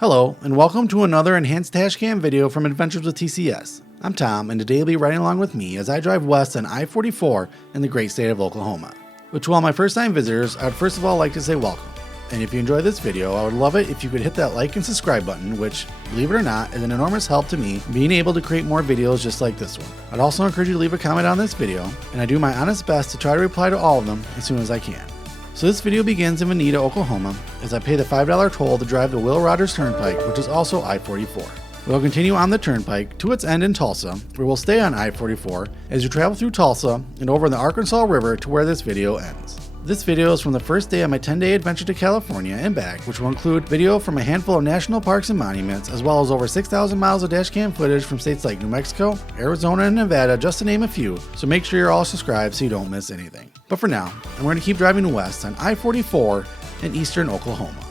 Hello, and welcome to another enhanced dashcam video from Adventures with TCS. I'm Tom, and today you'll be riding along with me as I drive west on I-44 in the great state of Oklahoma. But to all my first-time visitors, I would first of all like to say welcome. And if you enjoy this video, I would love it if you could hit that like and subscribe button, which, believe it or not, is an enormous help to me being able to create more videos just like this one. I'd also encourage you to leave a comment on this video, and I do my honest best to try to reply to all of them as soon as I can. So this video begins in Veneta, Oklahoma, as I pay the $5 toll to drive the Will Rogers Turnpike, which is also I-44. We'll continue on the turnpike to its end in Tulsa, where we'll stay on I-44 as you travel through Tulsa and over the Arkansas River to where this video ends. This video is from the first day of my 10-day adventure to California and back, which will include video from a handful of national parks and monuments, as well as over 6,000 miles of dashcam footage from states like New Mexico, Arizona, and Nevada, just to name a few, so make sure you're all subscribed so you don't miss anything. But for now, I'm going to keep driving west on I-44 in eastern Oklahoma.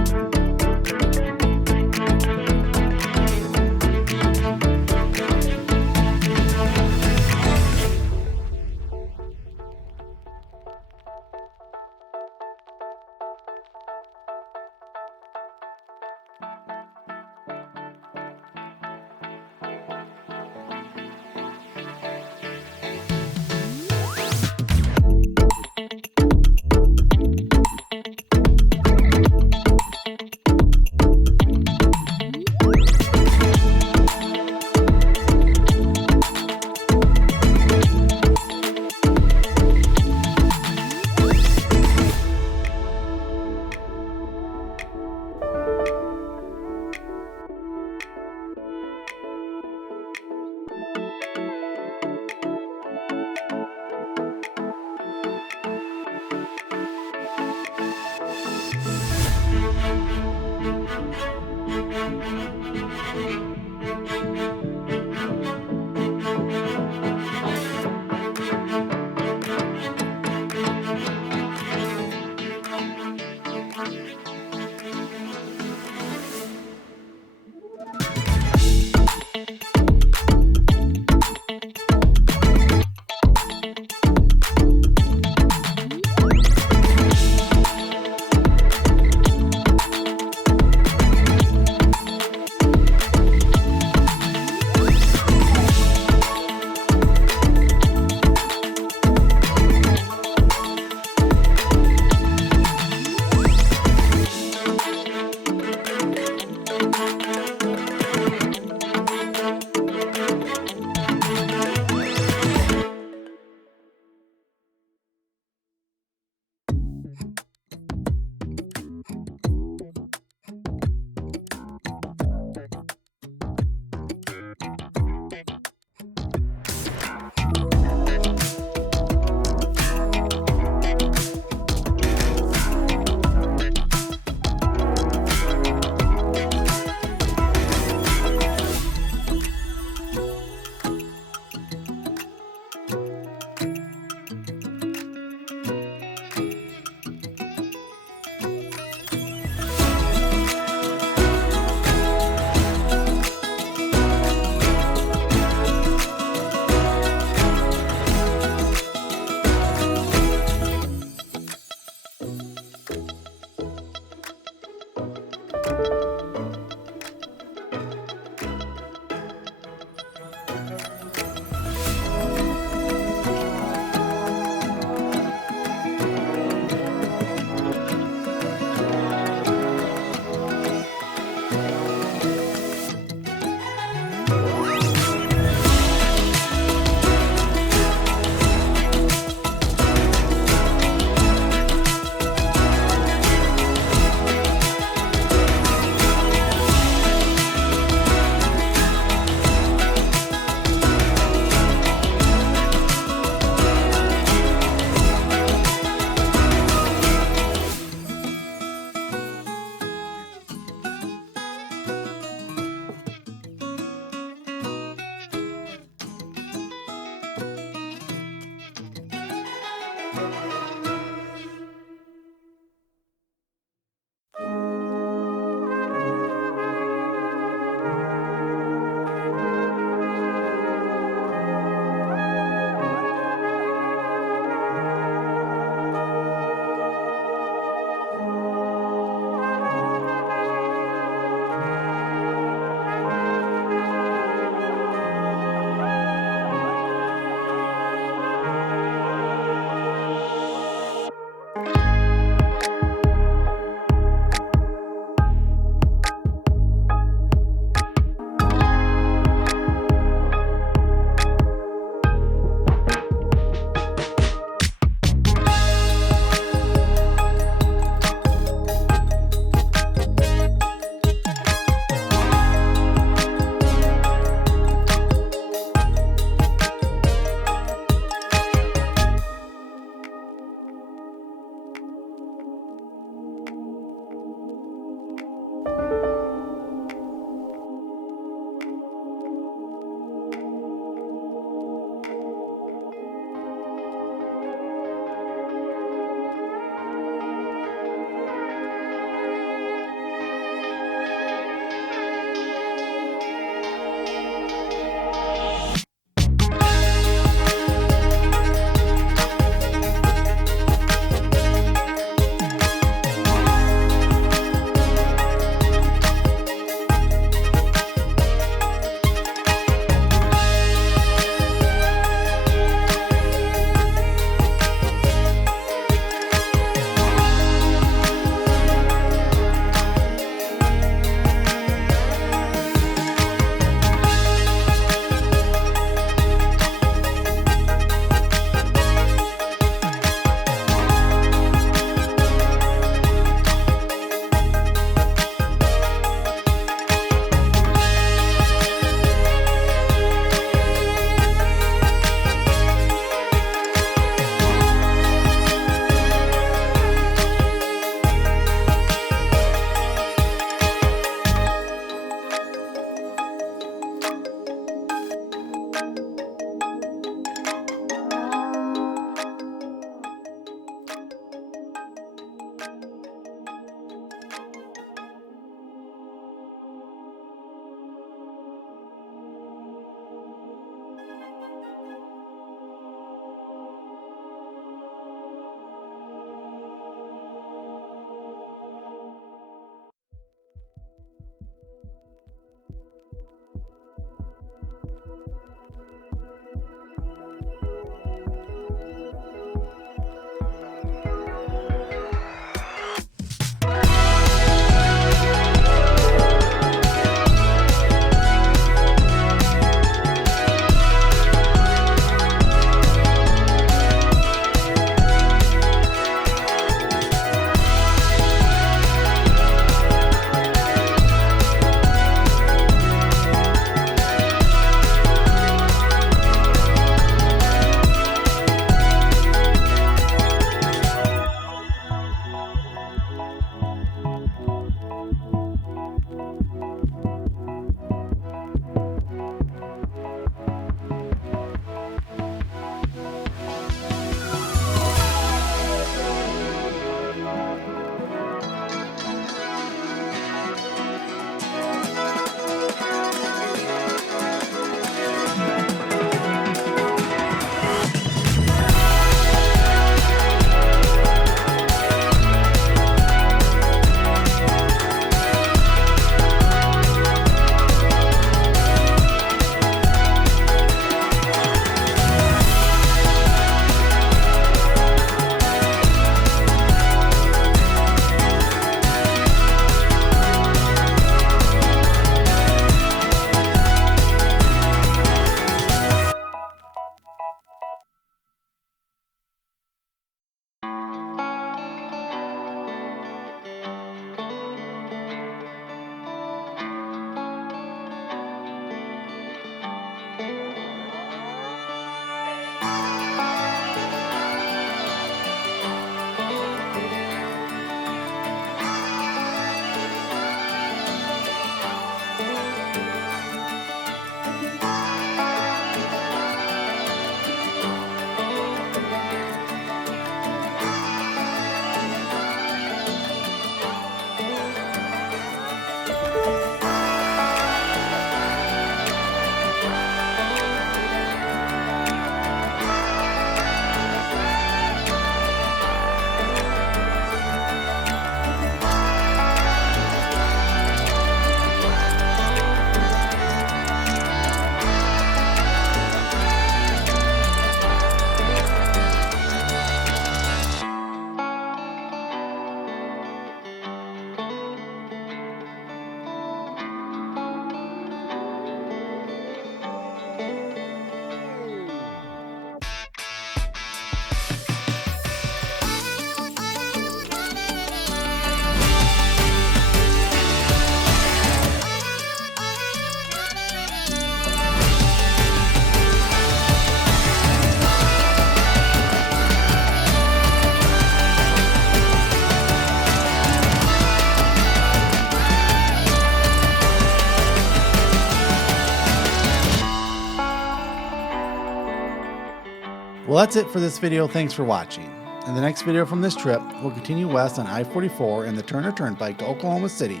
Well, that's it for this video. Thanks for watching. In the next video from this trip, we'll continue west on I-44 and the Turner Turnpike to Oklahoma City.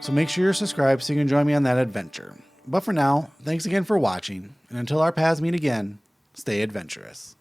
So make sure you're subscribed so you can join me on that adventure. But for now, thanks again for watching, and until our paths meet again, stay adventurous.